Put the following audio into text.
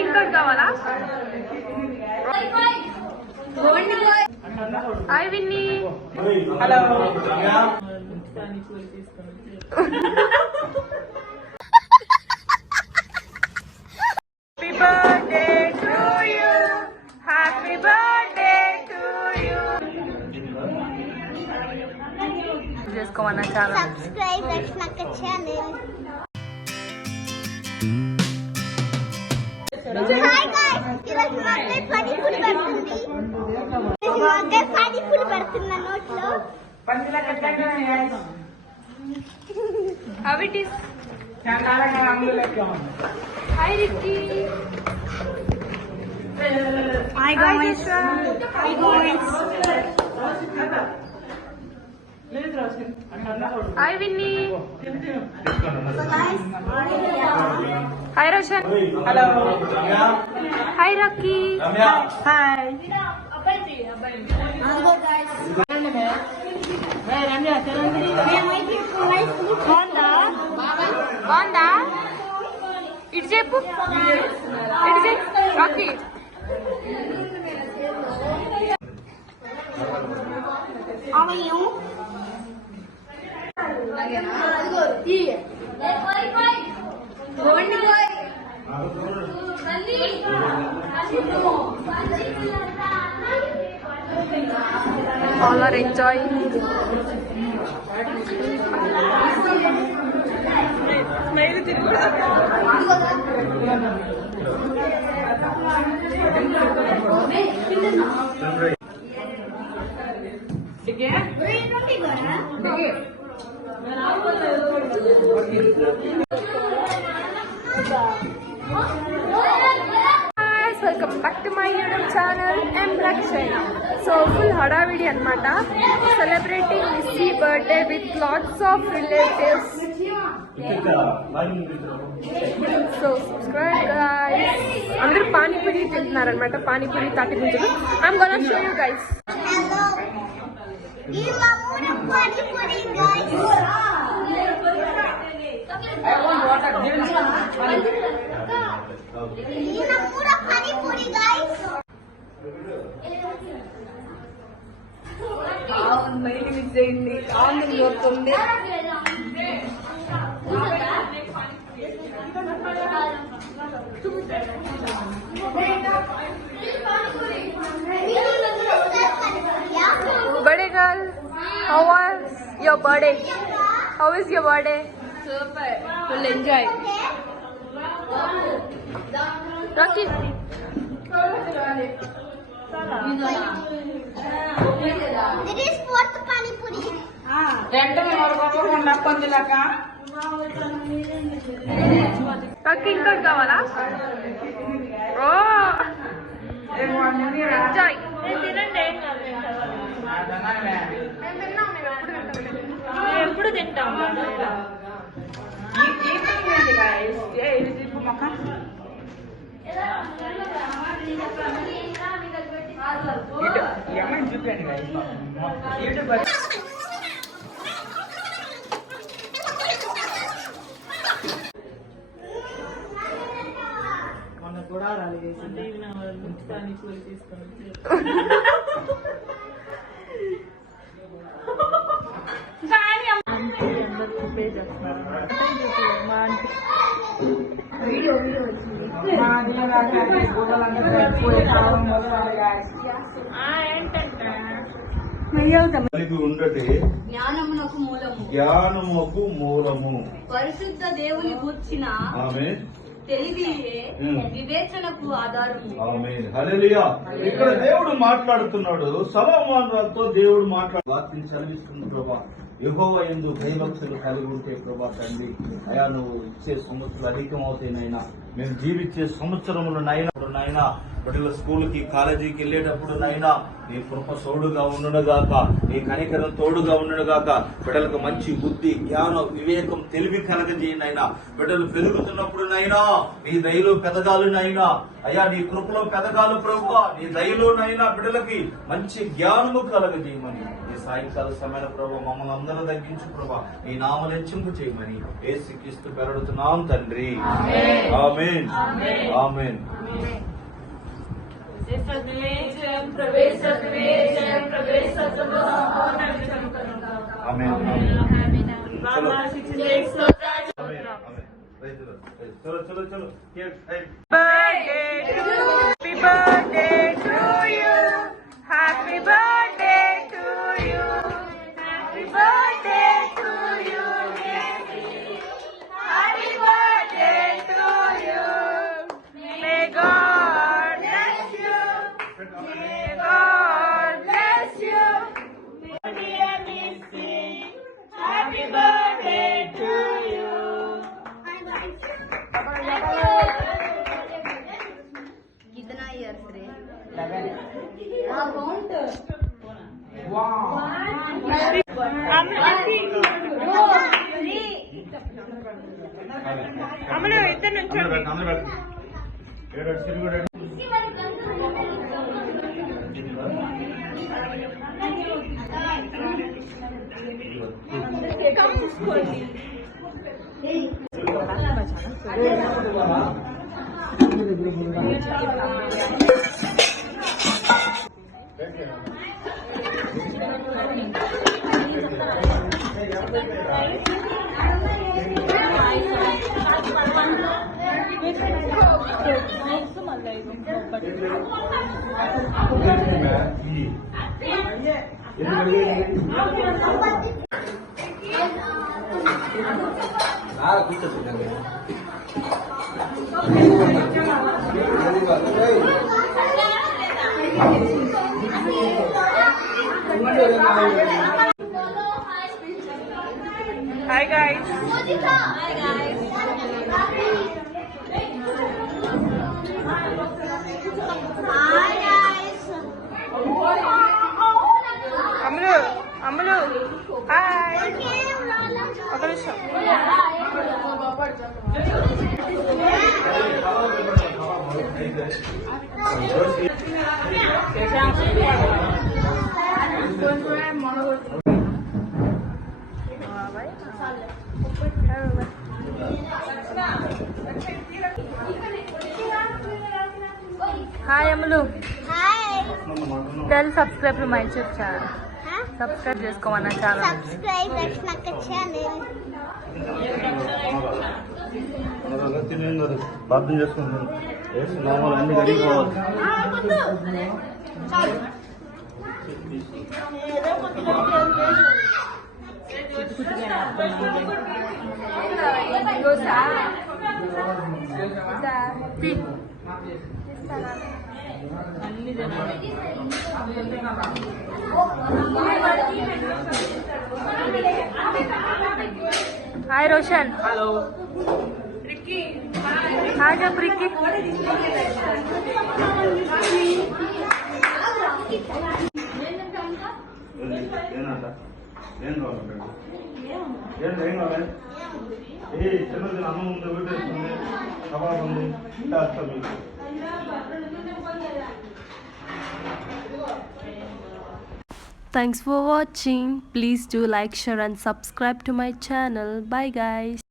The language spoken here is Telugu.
ఇంకోటి కావాలా? Hi Vinny. Hello. Happy birthday to you. Happy birthday to you. చేసుకోమన్నా చాలా. సబ్స్క్రైబ్ రక్షణక ఛానల్. హాయ్ గాయ్స్, ఈరోజు మా అక్క పానీపూరి పెడుతుంది. మా అక్క పానీపూరి పెడుతున్నా నోట్లో. How it is? Hi Ricky. Hi guys. Hi guys. Hi Vinny. Hi Roshan. Hello. Hi Rocky. Hi. Hello guys. బాగుందా? ఇటు చెప్పు. ఇటు చెప్పు రాకీ. అవయ్యూ All are enjoying. Smile తిరుగుడు. దిగే. రేంటి గరా? దిగే. Welcome back to my YouTube channel ఎం బ్లాక్ చైనా. సో ఫుల్ హడావిడి అనమాట. Celebrating Missy birthday with lots of relatives. So subscribe guys. అందరూ పానీపూరి తింటున్నారనమాట. పానీపూరి తాటి ముంచులు. I'm gonna show you guys. Hello. ఈ మామూలు panipuri guys. I want water. ఈ మామూలు పానీపూరి గైస్. అవును మైలు మిస్ చేయండి. ఆంధ్ర వస్తుంది. Birthday girl, how was your birthday? How is your birthday? Super. Full enjoy. Rocky. This is fourth panipuri. Rocky ఇంకోటి కావాలా? ఓ ఎంజాయ్. తినండి. ఎప్పుడు తింటాం. మన కూడా రాలేదు పానీపూరి తీసుకొని పే చేస్తున్నారు. కలిగి ఉండటే జ్ఞానమునకు మూలము, జ్ఞానముకు మూలము. పరిశుద్ధ దేవుని గూర్చిన ఆమేన్. తెలివియే వివేచనకు ఆధారము. ఆమేన్. హల్లెలూయా. ఇక్కడ దేవుడు మాట్లాడుతున్నాడు. సొలొమోనుతో దేవుడు వాక్యం చదివిస్తుంది. ప్రభా, యెహోవా యందు భయభక్తులు కలిగి ఉంటే ప్రభా తండ్రి, అయా నువ్వు ఇచ్చే సంవత్సరాలు అధికమవుతాయినైనా, మేము జీవించే సంవత్సరములు నైనా బిడ్డల స్కూల్ కి కాలేజీకి వెళ్ళేటప్పుడు నైనా నీ కృప తోడుగా ఉండునుగాక, నీ కనికరం తోడుగా ఉండునుగాక. బిడ్డలకు మంచి బుద్ధి, జ్ఞానం, వివేకం, తెలివి కలగజేయనైనా. బిడ్డలు పెరుగుతున్నప్పుడు నైనా నీ దయలో పెదగాలునైనా, అయ్యా నీ కృపలో పెదగాలు ప్రభువా, నీ దయలోనైనా బిడ్డలకి మంచి జ్ఞానము కలగజేయమని సాయంకాల సమయంలో ప్రభా మమ్మల్ని అందరూ తగ్గించు ప్రభా నీ నామం హెచ్చింపు చేయమని యేసుక్రీస్తు పెరడుతున్నాం తండ్రి. ఆమేన్ ఆమేన్. ఆమేన్. చలో చలో చలో చలో. Happy birthday to you. Happy birthday to you. Happy birthday to you. May God bless you. May God bless you. Dear Missy, happy birthday to you. कितना इयर्स रे? అమలు ఇద్దరు నుంచి Hi guys. అమలు హాయ్. ఒక నిమిషం. Hi Amalu. Hi. Tell subscribe to my YouTube channel. Subscribe చేసుకోమన్నా ఛానల్. సబ్స్క్రైబ్ రక్షణక్క ఛానల్. ప్రార్థన చేసుకుంటున్నాను. యేసు నామములో అన్ని జరిగిపోవాలి. హాయ్ రోషన్. హలో హాయ్ చెప్పు రిక్కీ. ఏనంట ఏం కావాలి? ఏం కావాలి? ఏ చిన్నది అన్నం ఉంది, పెట్టేస్తుంది, కబాబ్ ఉంది, చేస్తాం మీకు. Thanks for watching. Please do like, share and subscribe to my channel. Bye guys.